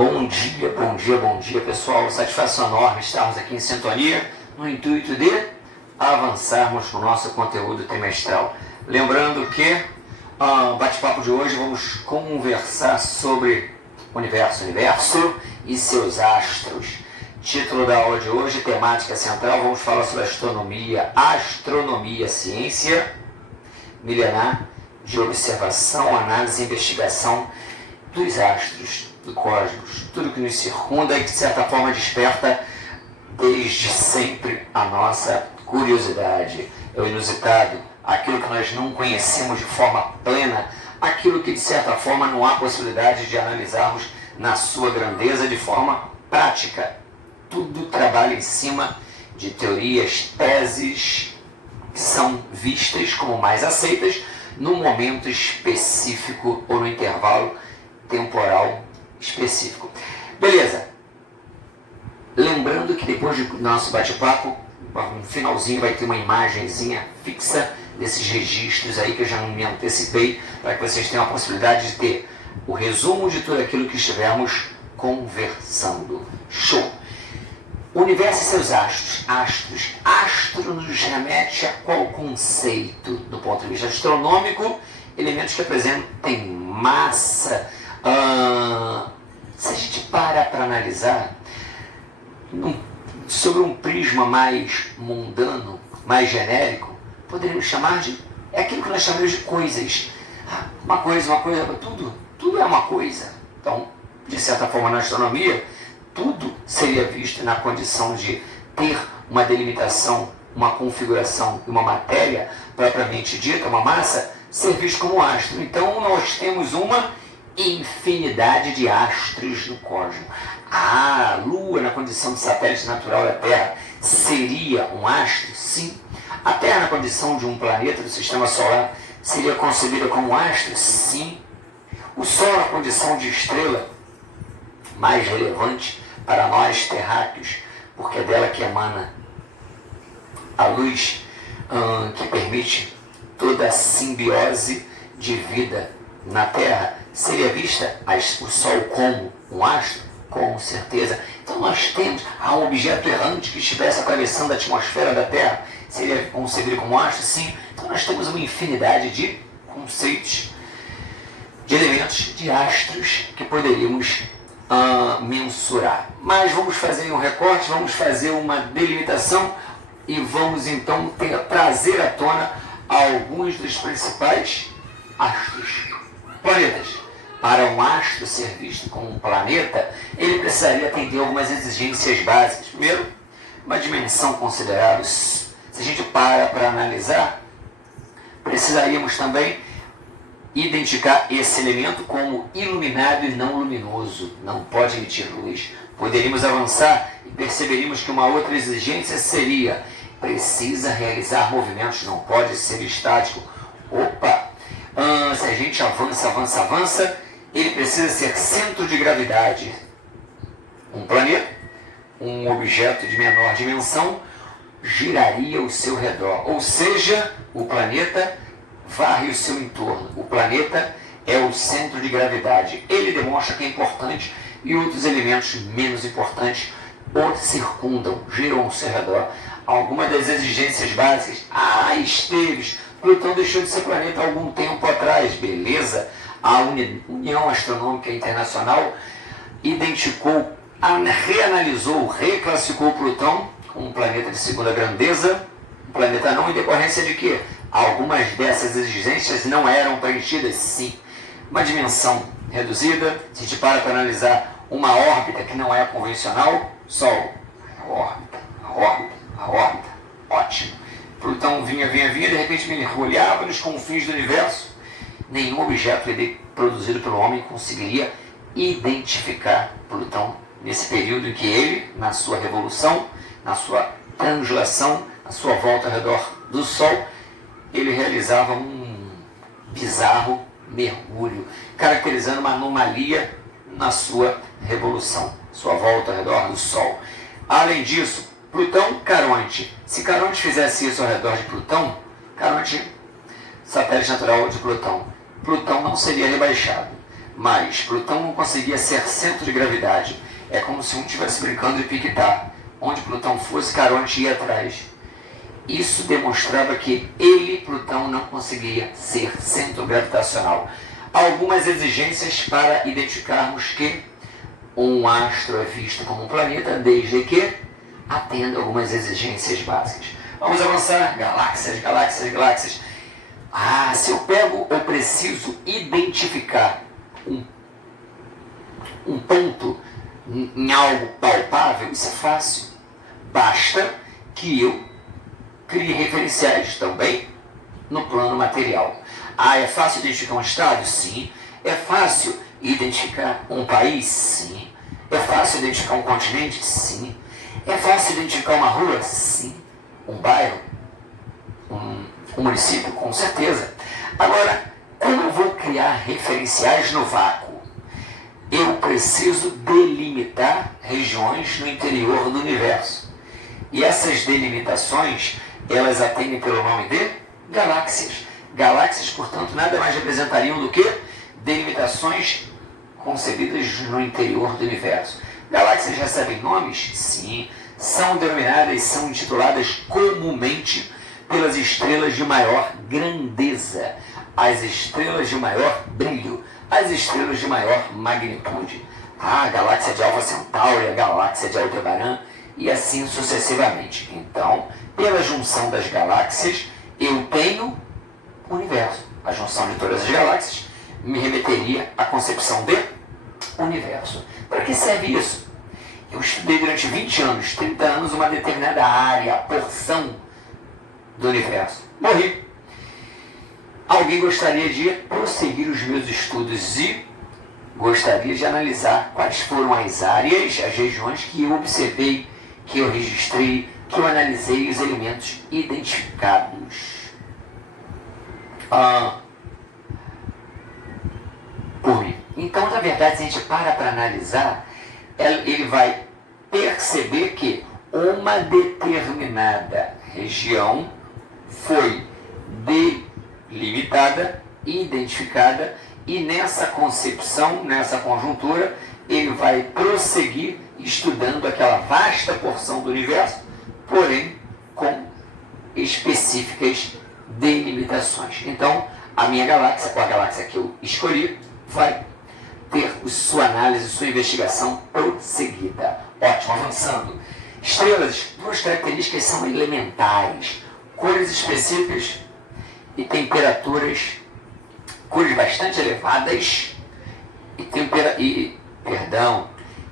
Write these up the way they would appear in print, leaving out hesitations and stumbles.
Bom dia, bom dia, bom dia, pessoal. Satisfação enorme estarmos aqui em sintonia no intuito de avançarmos no nosso conteúdo trimestral. Lembrando que no bate-papo de hoje vamos conversar sobre o universo e seus astros. Título da aula de hoje, temática central, vamos falar sobre astronomia, ciência milenar de observação, análise e investigação dos astros, do cosmos, tudo que nos circunda e que de certa forma desperta desde sempre a nossa curiosidade. É o inusitado, aquilo que nós não conhecemos de forma plena, aquilo que de certa forma não há possibilidade de analisarmos na sua grandeza de forma prática. Tudo trabalha em cima de teorias, teses que são vistas como mais aceitas num momento específico ou no intervalo temporal específico. Beleza. Lembrando que depois do nosso bate-papo, no finalzinho vai ter uma imagenzinha fixa desses registros aí que eu já me antecipei para que vocês tenham a possibilidade de ter o resumo de tudo aquilo que estivermos conversando. Show! O universo e seus astros. Astro nos remete a qual conceito do ponto de vista astronômico? Elementos que apresentem massa. Se a gente para analisar sobre um prisma mais mundano, mais genérico, poderíamos chamar de... é aquilo que nós chamamos de coisas. Uma coisa, tudo é uma coisa. Então, de certa forma, na astronomia, tudo seria visto na condição de ter uma delimitação, uma configuração e uma matéria propriamente dita, uma massa, ser visto como astro. Então, nós temos uma infinidade de astros no cosmos. A Lua, na condição de satélite natural da Terra, seria um astro? Sim. A Terra, na condição de um planeta do Sistema Solar, seria concebida como um astro? Sim. O Sol, na condição de estrela mais relevante para nós terráqueos, porque é dela que emana a luz que permite toda a simbiose de vida na Terra, seria vista o Sol como um astro? Com certeza. Então nós temos um objeto errante que estivesse atravessando a atmosfera da Terra, seria concebido como astro? Sim. Então nós temos uma infinidade de conceitos, de elementos, de astros que poderíamos mensurar. Mas vamos fazer um recorte, vamos fazer uma delimitação e vamos então trazer à tona alguns dos principais astros, planetas. Para um astro ser visto como um planeta, ele precisaria atender algumas exigências básicas. Primeiro, uma dimensão considerável. Se a gente para analisar, precisaríamos também identificar esse elemento como iluminado e não luminoso. Não pode emitir luz. Poderíamos avançar e perceberíamos que uma outra exigência seria: precisa realizar movimentos, não pode ser estático. Opa! Se a gente avança, ele precisa ser centro de gravidade. Um planeta, um objeto de menor dimensão, giraria ao seu redor. Ou seja, o planeta varre o seu entorno. O planeta é o centro de gravidade. Ele demonstra que é importante e outros elementos menos importantes o circundam, giram ao seu redor. Algumas das exigências básicas. Esteves, Plutão deixou de ser planeta há algum tempo atrás. Beleza. A União Astronômica Internacional identificou, reanalisou, reclassificou Plutão como um planeta de segunda grandeza, um planeta não, em decorrência de que algumas dessas exigências não eram preenchidas. Sim. Uma dimensão reduzida, se a gente para analisar uma órbita que não é convencional, Sol, a órbita, ótimo. Plutão vinha, de repente mergulhava nos confins do universo. Nenhum objeto produzido pelo homem conseguiria identificar Plutão nesse período em que ele, na sua revolução, na sua translação, na sua volta ao redor do Sol, ele realizava um bizarro mergulho, caracterizando uma anomalia na sua revolução, sua volta ao redor do Sol. Além disso, Plutão, Caronte. Se Caronte fizesse isso ao redor de Plutão, Caronte, satélite natural de Plutão, Plutão não seria rebaixado. mas Plutão não conseguia ser centro de gravidade. É como se um estivesse brincando de piquetar. Onde Plutão fosse, Caronte ia atrás. Isso demonstrava que ele, Plutão, não conseguia ser centro gravitacional. Algumas exigências para identificarmos que um astro é visto como um planeta, desde que atenda algumas exigências básicas. Vamos avançar. Galáxias, galáxias, galáxias. Se eu pego ou preciso identificar um ponto em algo palpável, isso é fácil. Basta que eu crie referenciais também no plano material. É fácil identificar um estado? Sim. É fácil identificar um país? Sim. É fácil identificar um continente? Sim. É fácil identificar uma rua? Sim. Um bairro? Um município? Com certeza. Agora, como eu vou criar referenciais no vácuo? Eu preciso delimitar regiões no interior do universo. E essas delimitações, elas atendem pelo nome de galáxias. Galáxias, portanto, nada mais representariam do que delimitações concebidas no interior do universo. Galáxias recebem nomes? Sim. São denominadas, são intituladas comumente pelas estrelas de maior grandeza, as estrelas de maior brilho, as estrelas de maior magnitude. A galáxia de Alfa Centauri, a galáxia de Aldebaran, e assim sucessivamente. Então, pela junção das galáxias, eu tenho o universo. A junção de todas as galáxias me remeteria à concepção de universo. Para que serve isso? Eu estudei durante 20 anos, 30 anos, uma determinada área, porção do universo. Morri. Alguém gostaria de prosseguir os meus estudos e gostaria de analisar quais foram as áreas, as regiões que eu observei, que eu registrei, que eu analisei os elementos identificados por mim. Então, na verdade, se a gente para analisar, ele vai perceber que uma determinada região foi delimitada, identificada, e nessa concepção, nessa conjuntura, ele vai prosseguir estudando aquela vasta porção do universo, porém com específicas delimitações. Então, a minha galáxia, com a galáxia que eu escolhi, vai ter sua análise, sua investigação prosseguida. Ótimo, avançando. Estrelas, duas características são elementares: cores específicas e temperaturas, cores bastante elevadas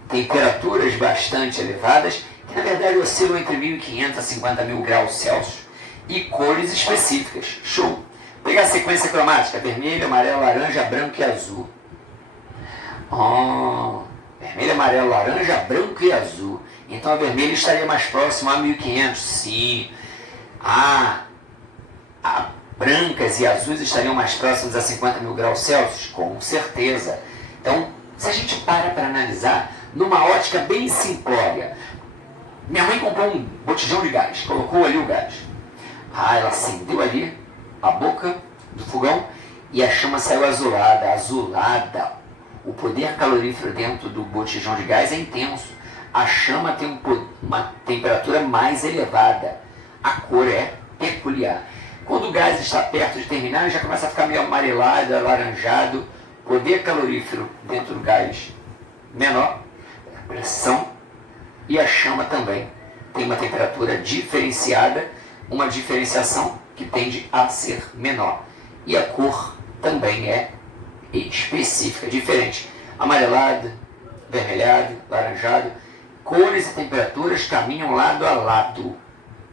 temperaturas bastante elevadas, que na verdade oscilam entre 1.500 a 50.000 graus Celsius, e cores específicas. Show! Vou pegar a sequência cromática: vermelho, amarelo, laranja, branco e azul. Vermelho, amarelo, laranja, branco e azul. Então a vermelha estaria mais próxima a 1.500, sim. Brancas e azuis estariam mais próximos a 50.000 graus Celsius? Com certeza. Então, se a gente para analisar, numa ótica bem simplória, minha mãe comprou um botijão de gás, colocou ali o gás. Ela acendeu ali a boca do fogão e a chama saiu azulada. O poder calorífero dentro do botijão de gás é intenso. A chama tem uma temperatura mais elevada. A cor é peculiar. Quando o gás está perto de terminar, já começa a ficar meio amarelado, alaranjado. Poder calorífero dentro do gás menor, a pressão e a chama também tem uma temperatura diferenciada, uma diferenciação que tende a ser menor. E a cor também é específica, diferente. Amarelado, vermelhado, laranjado. Cores e temperaturas caminham lado a lado.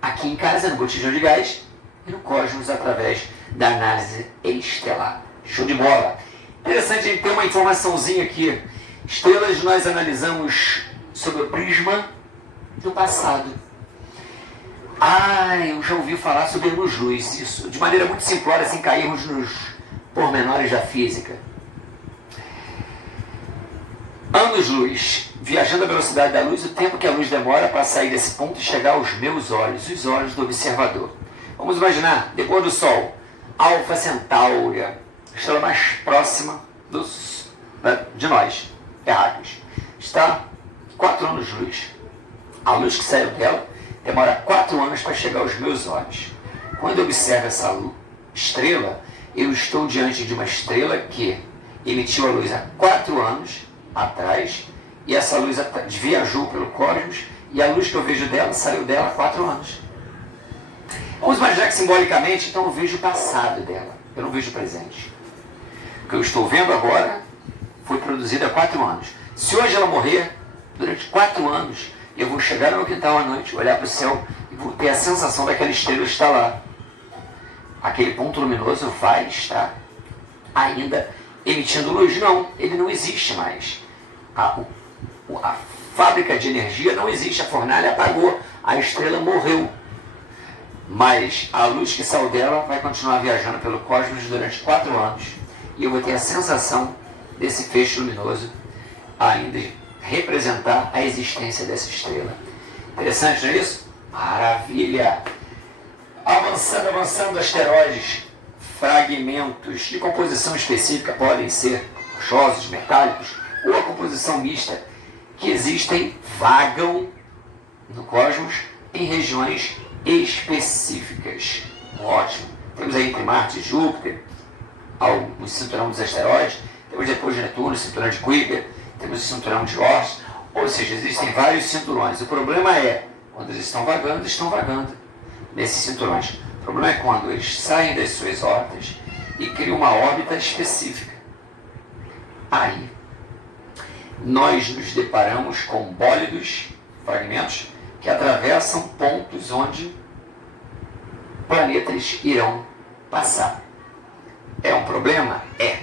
Aqui em casa, no botijão de gás, e no cosmos através da análise estelar. Show de bola! Interessante a gente ter uma informaçãozinha aqui. Estrelas nós analisamos sob o prisma do passado. Eu já ouvi falar sobre anos-luz, isso, de maneira muito simplória, sem cairmos nos pormenores da física. Anos-luz, viajando à velocidade da luz, o tempo que a luz demora para sair desse ponto e chegar aos meus olhos, os olhos do observador. Vamos imaginar, depois do Sol, Alfa Centauri, a estrela mais próxima de nós, terráqueos, está 4 anos-luz. A luz que saiu dela demora 4 anos para chegar aos meus olhos. Quando eu observo essa estrela, eu estou diante de uma estrela que emitiu a luz há 4 anos atrás, e essa luz viajou pelo cosmos, e a luz que eu vejo dela saiu dela há 4 anos. Vamos imaginar que simbolicamente, então eu vejo o passado dela, eu não vejo o presente. O que eu estou vendo agora foi produzido há 4 anos. Se hoje ela morrer, durante 4 anos, eu vou chegar no meu quintal à noite, olhar para o céu e vou ter a sensação daquela estrela estar lá. Aquele ponto luminoso vai estar ainda emitindo luz? Não, ele não existe mais. A fábrica de energia não existe, a fornalha apagou, a estrela morreu. Mas a luz que saiu dela vai continuar viajando pelo cosmos durante 4 anos. E eu vou ter a sensação desse feixe luminoso ainda representar a existência dessa estrela. Interessante, não é isso? Maravilha! Avançando, asteroides, fragmentos de composição específica podem ser rochosos, metálicos, ou a composição mista, que existem, vagam no cosmos em regiões específicas. Ótimo. Temos aí entre Marte e Júpiter, o cinturão dos asteroides, temos depois de Netuno, o cinturão de Kuiper, temos o cinturão de Oort, ou seja, existem vários cinturões. O problema é, quando eles estão vagando nesses cinturões. O problema é quando eles saem das suas órbitas e criam uma órbita específica. Aí, nós nos deparamos com bólidos, fragmentos, que atravessam pontos onde planetas irão passar. É um problema? É.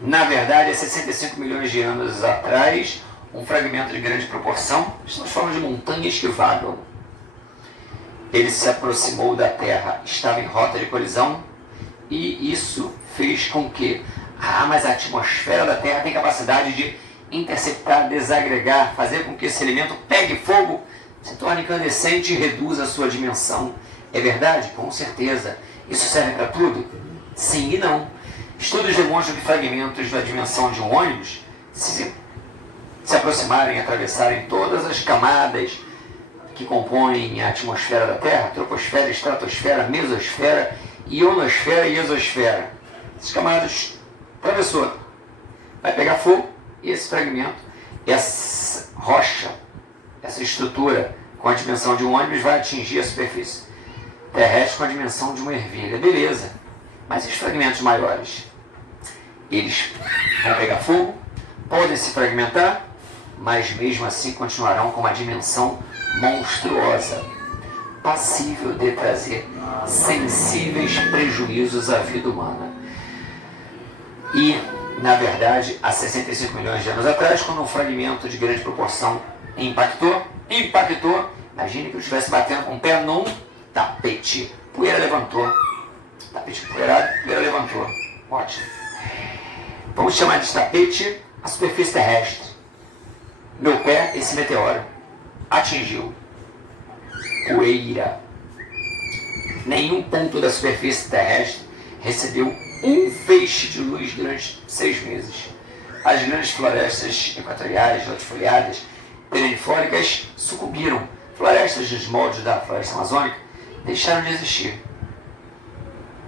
Na verdade, há 65 milhões de anos atrás, um fragmento de grande proporção, estamos falando de montanhas que vagam. Ele se aproximou da Terra, estava em rota de colisão, e isso fez com que, mas a atmosfera da Terra tem capacidade de interceptar, desagregar, fazer com que esse elemento pegue fogo, se torne incandescente e reduza a sua dimensão. É verdade? Com certeza. Isso serve para tudo? Sim e não. Estudos demonstram que fragmentos da dimensão de um ônibus, se aproximarem e atravessarem todas as camadas que compõem a atmosfera da Terra, troposfera, estratosfera, mesosfera, ionosfera e exosfera. Essas camadas atravessou, vai pegar fogo, e esse fragmento, essa rocha, essa estrutura com a dimensão de um ônibus vai atingir a superfície terrestre com a dimensão de uma ervilha. Beleza, mas esses fragmentos maiores, eles vão pegar fogo, podem se fragmentar, mas mesmo assim continuarão com uma dimensão monstruosa, passível de trazer sensíveis prejuízos à vida humana. E, na verdade, há 65 milhões de anos atrás, quando um fragmento de grande proporção impactou, imagine que eu estivesse batendo com o pé num tapete, poeira levantou, tapete empoeirado, poeira levantou, ótimo. Vamos chamar de tapete a superfície terrestre. Meu pé, esse meteoro, atingiu poeira. Nenhum ponto da superfície terrestre recebeu um feixe de luz durante 6 meses. As grandes florestas equatoriais, latifoliadas, perennifólicas sucumbiram. Florestas dos moldes da floresta amazônica deixaram de existir.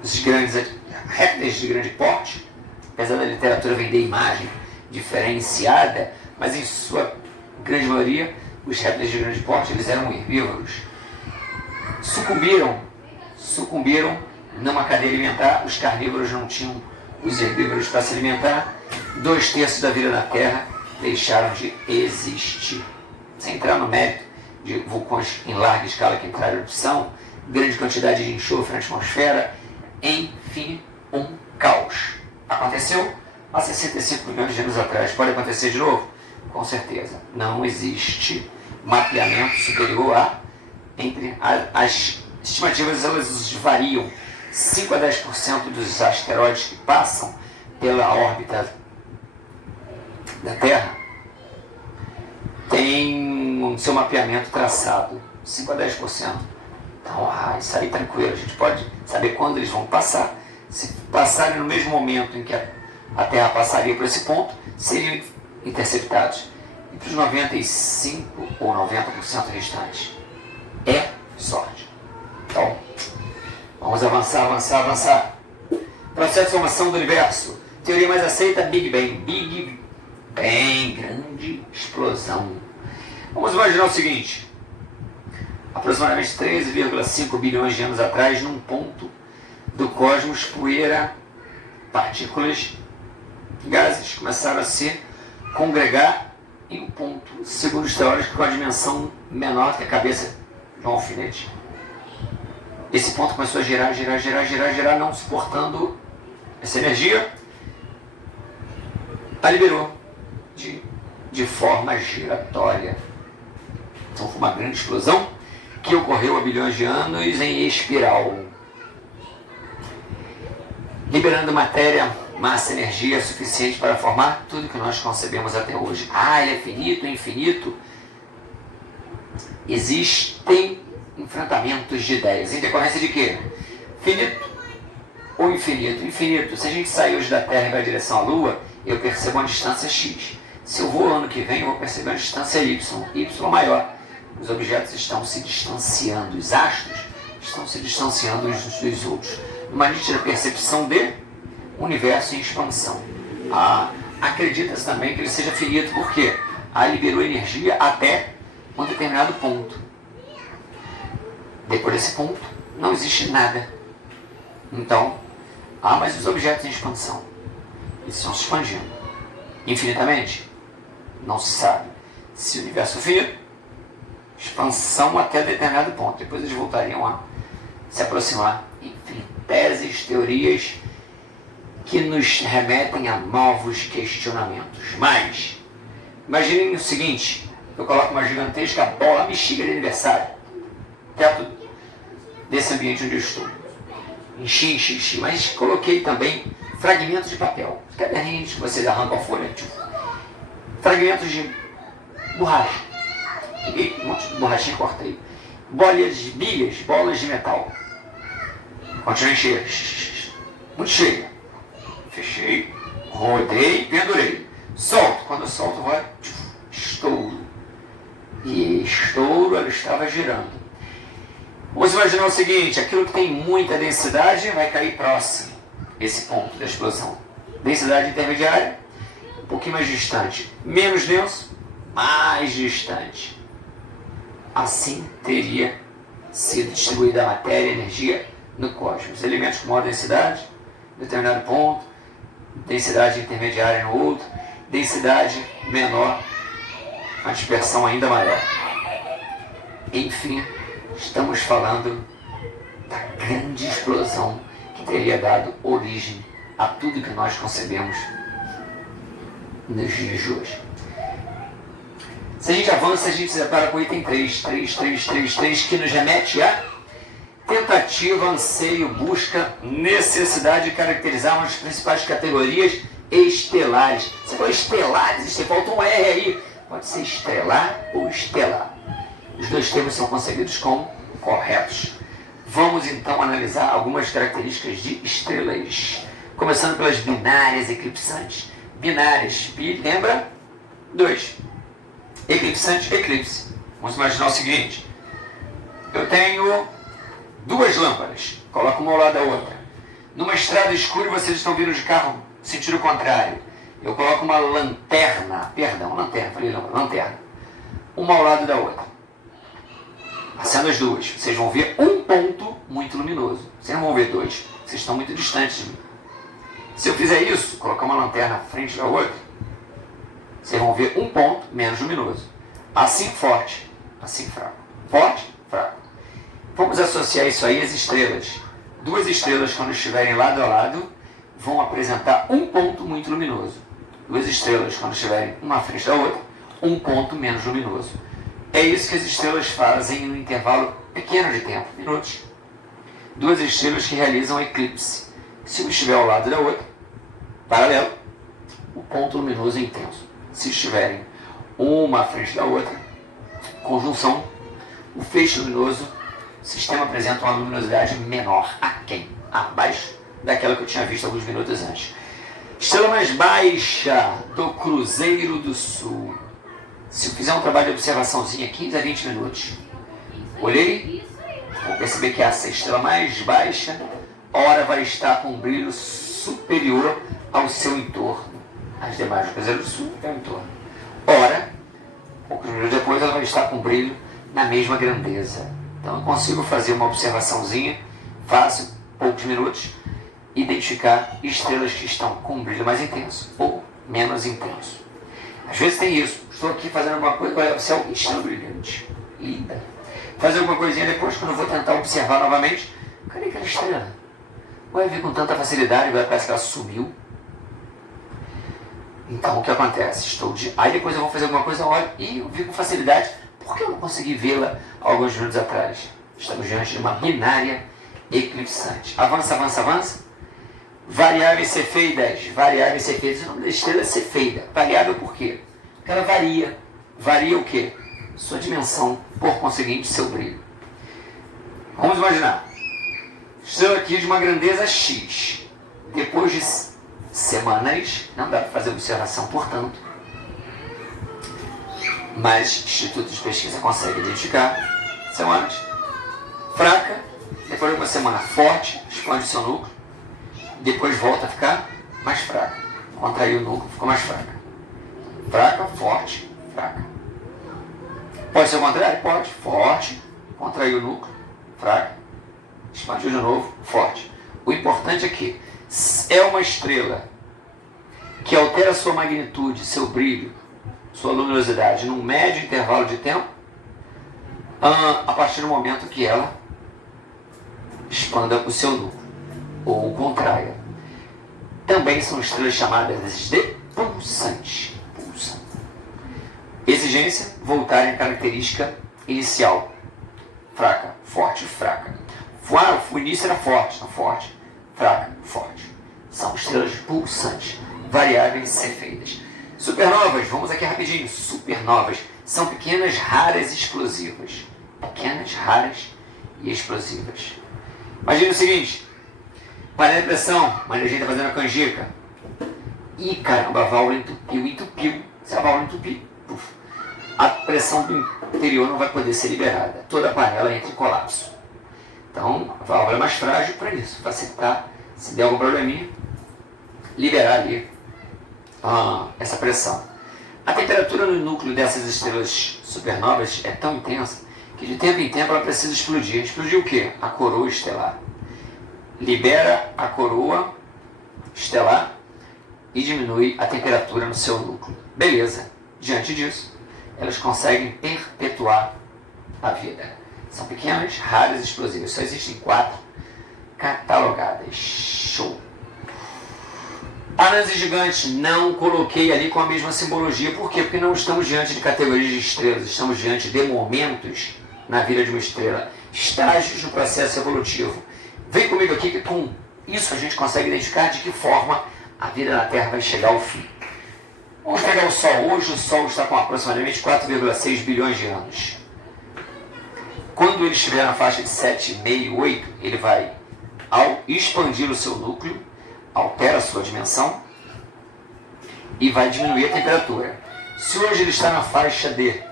Os grandes répteis de grande porte, apesar da literatura vender imagem diferenciada, mas em sua grande maioria, os répteis de grande porte, eles eram herbívoros. Sucumbiram numa cadeia alimentar, os carnívoros não tinham os herbívoros para se alimentar, 2/3 da vida na Terra deixaram de existir. Sem entrar no mérito de vulcões em larga escala que entraram em erupção, grande quantidade de enxofre na atmosfera, enfim, um caos. Aconteceu há 65 milhões de anos atrás. Pode acontecer de novo? Com certeza. Não existe mapeamento superior a... As estimativas elas variam. 5 a 10% dos asteroides que passam pela órbita da Terra tem o seu mapeamento traçado. 5 a 10%. Então, isso aí tranquilo. A gente pode saber quando eles vão passar. Se passarem no mesmo momento em que a Terra passaria por esse ponto, seriam interceptados. E para os 95% ou 90% restantes, é sorte. Então, vamos avançar. Processo de formação do universo. Teoria mais aceita, Big Bang. Big Bang, grande explosão. Vamos imaginar o seguinte. Aproximadamente 13,5 bilhões de anos atrás, num ponto do cosmos, poeira, partículas, gases começaram a se congregar em um ponto, segundo os teóricos, com a dimensão menor que a cabeça de um alfinete. Esse ponto começou a girar, não suportando essa energia, a liberou de forma giratória. Então foi uma grande explosão que ocorreu há bilhões de anos em espiral, liberando matéria, massa, energia suficiente para formar tudo que nós concebemos até hoje. Ele é finito, infinito. Existem enfrentamentos de ideias. Em decorrência de quê? Finito ou infinito? Infinito. Se a gente sair hoje da Terra e vai em direção à Lua, eu percebo uma distância x. Se eu vou ano que vem, eu vou perceber uma distância y. Y maior. Os objetos estão se distanciando, os astros estão se distanciando uns dos outros. Uma nítida percepção de universo em expansão. Acredita-se também que ele seja finito, porque liberou energia até um determinado ponto. Depois desse ponto, não existe nada. Então, mas os objetos em expansão, eles estão se expandindo infinitamente? Não se sabe. Se o universo finito, expansão até determinado ponto. Depois eles voltariam a se aproximar. Enfim, teses, teorias que nos remetem a novos questionamentos. Mas, imaginem o seguinte, eu coloco uma gigantesca bola, bexiga de aniversário, perto desse ambiente onde eu estou. Enchi, mas coloquei também fragmentos de papel, caderninhos que vocês arrancam a folha, fragmentos de borracha. Peguei um monte de borrachinha e cortei. Bolas de metal. Continuei cheia. Muito cheia. Fechei, rodei, pendurei. Solto. Quando eu solto, vai estouro. E estouro, ela estava girando. Vamos imaginar o seguinte, aquilo que tem muita densidade vai cair próximo. Esse ponto da explosão. Densidade intermediária, um pouquinho mais distante. Menos denso, mais distante. Assim teria sido distribuída a matéria e a energia no cosmos. Elementos com maior densidade, determinado ponto, densidade intermediária no outro, densidade menor, a dispersão ainda maior. Enfim, estamos falando da grande explosão que teria dado origem a tudo que nós concebemos nos dias de hoje. Se a gente avança, a gente se depara com o item 3, que nos remete a tentativa, anseio, busca, necessidade de caracterizar uma das principais categorias estelares. Você falou estelares, você faltou um R aí. Pode ser estrelar ou estelar. Os dois termos são concebidos como corretos. Vamos então analisar algumas características de estrelas. Começando pelas binárias eclipsantes. Binárias, lembra? 2. Eclipsante, eclipse. Vamos imaginar o seguinte. Eu tenho duas lâmpadas. Coloco uma ao lado da outra. Numa estrada escura, vocês estão vindo de carro sentido contrário. Eu coloco uma lanterna. Lanterna. Uma ao lado da outra. Acendo as duas. Vocês vão ver um ponto muito luminoso. Vocês não vão ver dois. Vocês estão muito distantes de mim. Se eu fizer isso, colocar uma lanterna à frente da outra, vocês vão ver um ponto menos luminoso. Assim forte, assim fraco. Forte, fraco. Vamos associar isso aí às estrelas. Duas estrelas, quando estiverem lado a lado, vão apresentar um ponto muito luminoso. Duas estrelas, quando estiverem uma à frente da outra, um ponto menos luminoso. É isso que as estrelas fazem em um intervalo pequeno de tempo, minutos. Duas estrelas que realizam eclipse. Se uma estiver ao lado da outra, paralelo, o ponto luminoso é intenso. Se estiverem uma à frente da outra, conjunção, o feixe luminoso, o sistema apresenta uma luminosidade menor, abaixo daquela que eu tinha visto alguns minutos antes. Estrela mais baixa do Cruzeiro do Sul. Se eu fizer um trabalho de observaçãozinha, 15 a 20 minutos, olhei, vou perceber que essa estrela mais baixa, ora vai estar com um brilho superior ao seu entorno. As demais do Cruzeiro do Sul é o entorno. Ora, o Cruzeiro depois ela vai estar com um brilho na mesma grandeza. Então eu consigo fazer uma observaçãozinha, fácil, poucos minutos, identificar estrelas que estão com um brilho mais intenso ou menos intenso. Às vezes tem isso, estou aqui fazendo alguma coisa, olha, o céu estrela brilhante, linda. Fazer alguma coisinha depois, quando eu vou tentar observar novamente, cadê aquela estrela? Vai vir com tanta facilidade, parece que ela sumiu. Então o que acontece? Aí depois eu vou fazer alguma coisa, olha, e eu vi com facilidade, por que eu não consegui vê-la alguns minutos atrás? Estamos diante de uma binária eclipsante. Avança, avança, avança. Variáveis cefeidas. Variáveis cefeidas. O nome da estrela é cefeida. Variável por quê? Porque ela varia. Varia o quê? Sua dimensão, por conseguinte, seu brilho. Vamos imaginar. Estrela aqui de uma grandeza X. Depois de semanas, não dá para fazer observação, portanto, mas Instituto de Pesquisa consegue identificar semanas. Fraca, depois de uma semana forte, expande o seu núcleo, depois volta a ficar mais fraca. Contraiu o núcleo, ficou mais fraca. Fraca, forte, fraca. Pode ser o contrário? Pode. Forte, contraiu o núcleo, fraca, expandiu de novo, forte. O importante é que é uma estrela que altera sua magnitude, seu brilho, sua luminosidade num médio intervalo de tempo, a partir do momento que ela expanda o seu núcleo ou contraia. Também são estrelas chamadas de pulsantes. Exigência, voltar à característica inicial. Fraca, forte, fraca. O início era forte, não forte. Fraca, forte. São estrelas pulsantes, variáveis cefeidas. Supernovas, vamos aqui rapidinho. Supernovas são pequenas, raras e explosivas. Pequenas, raras e explosivas. Imagina o seguinte, panela de pressão, mas a gente está fazendo a canjica. Ih, caramba, a válvula entupiu. Se a válvula entupir, a pressão do interior não vai poder ser liberada. Toda a panela entra em colapso. Então, a válvula é mais frágil para isso, facilitar, se der algum probleminha, liberar ali essa pressão. A temperatura no núcleo dessas estrelas supernovas é tão intensa que de tempo em tempo ela precisa explodir. Explodir o quê? A coroa estelar. Libera a coroa estelar e diminui a temperatura no seu núcleo. Beleza. Diante disso, elas conseguem perpetuar a vida. São pequenas, raras e explosivas. Só existem 4 catalogadas. Show! Anãs e gigantes, não coloquei ali com a mesma simbologia. Por quê? Porque não estamos diante de categorias de estrelas. Estamos diante de momentos na vida de uma estrela. Estágios no processo evolutivo. Vem comigo aqui que com isso a gente consegue identificar de que forma a vida na Terra vai chegar ao fim. Vamos pegar o Sol. Hoje o Sol está com aproximadamente 4,6 bilhões de anos. Quando ele estiver na faixa de 7,5, 8, ele vai, ao expandir o seu núcleo, altera a sua dimensão e vai diminuir a temperatura. Se hoje ele está na faixa de,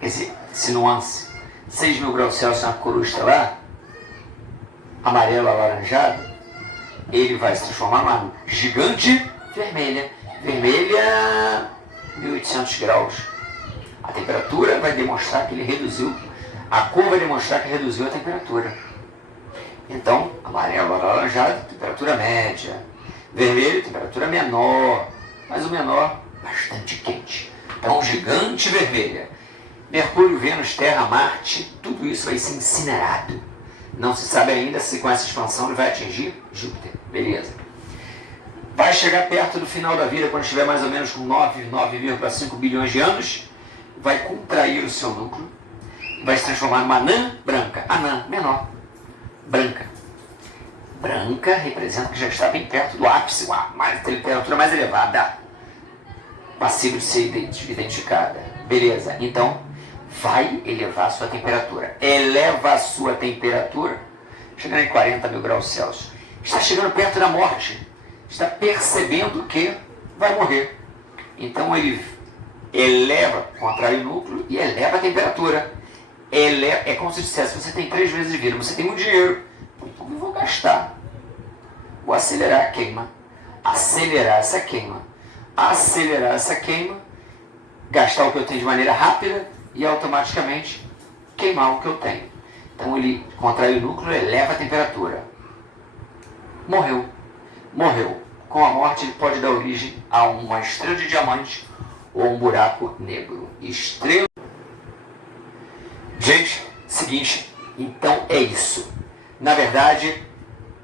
esse nuance, 6.000 graus Celsius na coroa estelar, amarelo alaranjado, ele vai se transformar numa gigante vermelha. Vermelha, 1.800 graus. A temperatura vai demonstrar que ele reduziu, a cor vai demonstrar que reduziu a temperatura. Então, amarelo, alaranjado, temperatura média. Vermelho, temperatura menor, mas o menor, bastante quente. Então, gigante vermelha. Mercúrio, Vênus, Terra, Marte, tudo isso vai ser incinerado. Não se sabe ainda se com essa expansão ele vai atingir Júpiter. Beleza. Vai chegar perto do final da vida, quando estiver mais ou menos com 9,5 bilhões de anos, vai contrair o seu núcleo, vai se transformar numa anã branca. Anã, menor. Branca. Branca representa que já está bem perto do ápice, a temperatura mais elevada, passível de ser identificada. Beleza, então vai elevar a sua temperatura. Eleva a sua temperatura, chegando em 40.000 graus Celsius. Está chegando perto da morte. está percebendo que vai morrer. Então ele eleva, contrai o núcleo e eleva a temperatura. É como se dissesse, você tem 3 vezes de vida, você tem muito dinheiro, então eu vou gastar. Vou acelerar a queima, acelerar essa queima, gastar o que eu tenho de maneira rápida e automaticamente queimar o que eu tenho. Então ele contrai o núcleo, eleva a temperatura. Morreu. Com a morte ele pode dar origem a uma estrela de diamante ou um buraco negro. Estrela. Gente, seguinte, então é isso. Na verdade,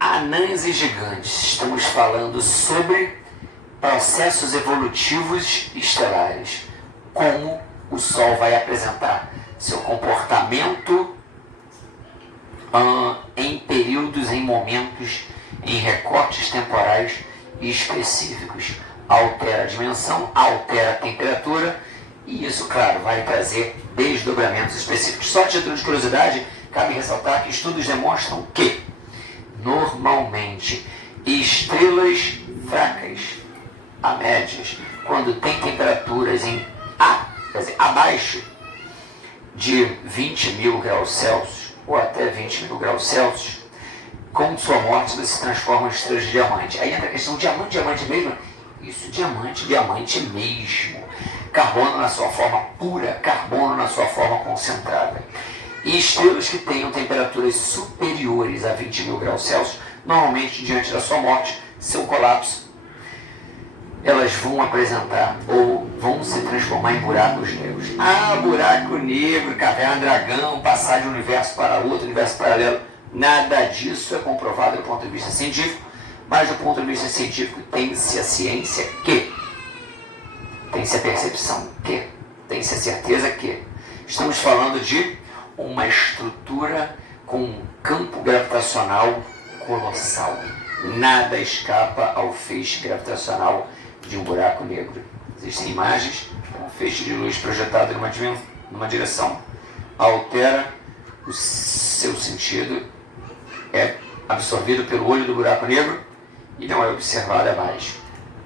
anãs e gigantes, estamos falando sobre processos evolutivos estelares. Como o Sol vai apresentar seu comportamento em períodos, em momentos, em recortes temporais específicos. Altera a dimensão, altera a temperatura e isso, claro, vai trazer desdobramentos específicos. Só a título de curiosidade, cabe ressaltar que estudos demonstram que, normalmente, estrelas fracas a médias, quando tem temperaturas abaixo de 20 mil graus Celsius, ou até 20 mil graus Celsius, com sua morte elas se transformam em estrelas de diamante. Aí entra a questão diamante mesmo. Isso, diamante mesmo. Carbono na sua forma pura, carbono na sua forma concentrada. E estrelas que tenham temperaturas superiores a 20 mil graus Celsius, normalmente diante da sua morte, seu colapso, elas vão apresentar ou vão se transformar em buracos negros. Buraco negro, caverna dragão, passar de um universo para outro, universo paralelo. Nada disso é comprovado do ponto de vista científico, mas do ponto de vista científico tem-se a ciência que, tem-se a percepção que, tem-se a certeza que estamos falando de uma estrutura com um campo gravitacional colossal. Nada escapa ao feixe gravitacional de um buraco negro. Existem imagens, um feixe de luz projetado numa direção, altera o seu sentido, é absorvido pelo olho do buraco negro e não é observado abaixo.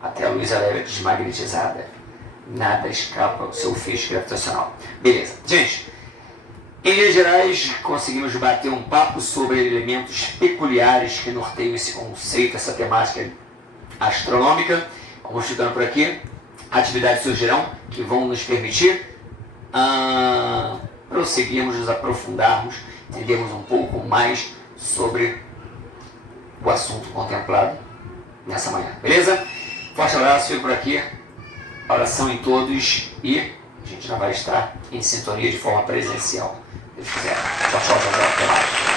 Até a luz ela é desmagnetizada. Nada escapa ao seu feixe gravitacional. Beleza. Gente, em linhas gerais, conseguimos bater um papo sobre elementos peculiares que norteiam esse conceito, essa temática astronômica. Vamos ficando por aqui. Atividades surgirão que vão nos permitir prosseguirmos, nos aprofundarmos, entendermos um pouco mais sobre o assunto contemplado nessa manhã. Beleza? Forte abraço, fico por aqui. Oração em todos e a gente já vai estar em sintonia de forma presencial. Se Deus quiser. Tchau, tchau, tchau, tchau. Até mais.